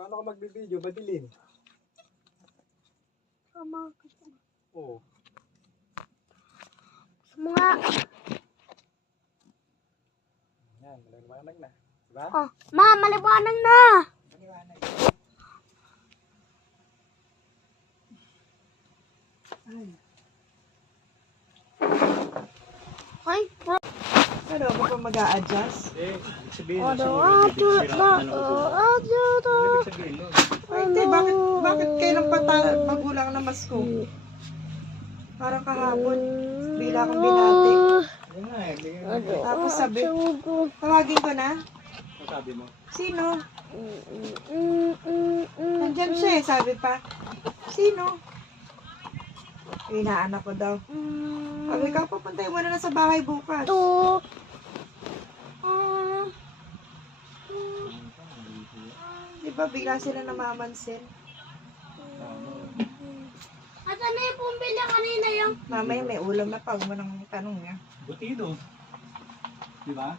Paano ka magbibideo? Madilim. Sama ka. Oo. Mga... Yan, maliwanag na. Diba? Oh, ma, maliwanag na. Maliwanag. Ay, Ano, ako pa mag-a-adjust? Eh, ibig sabihin, ano, ibig sabihin nun. Ay, hindi, bakit kailan pa magulang na masko? Parang kahapon, bila akong binati. Yun nga eh, bigyan mo. Tapos sabi, tawagin ko na. Ano sabi mo? Sino? Nandyan siya eh, sabi pa. Sino? Inaanak ko daw. Sabi ka, papuntay mo na sa bahay bukas. Di ba, bigla sila namamansin. At ano yung bumili kanina yung? Mamaya may ulam na pa, huwag mo nang tanong niya. Butido. Diba?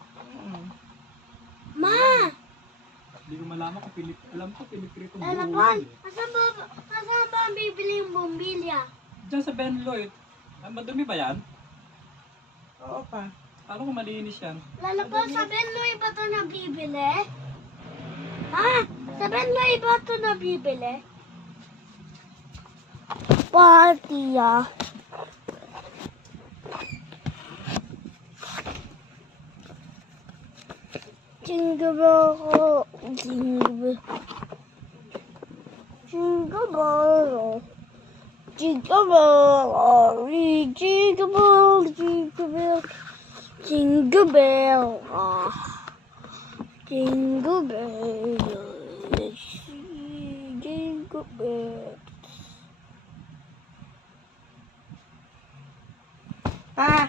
Ma! Hindi ko malaman kung alam ko pinipritong Lalapon! buo. Asan ba ang bibili yung bumbilya? Diyan sa Ben Lloyd. Madumi ba yan? Oo pa. Paano kung malinis yan? Lalapon, sa Benloy ba ito nabibili? Ha? Sa Benloy ba ito nabibili? Party ah. Jingle bell, jingle bell. Jingle bell. Jingle bell, jingle bell, jingle bell. Jingle bell, jingle bell, jingle bell. Pa,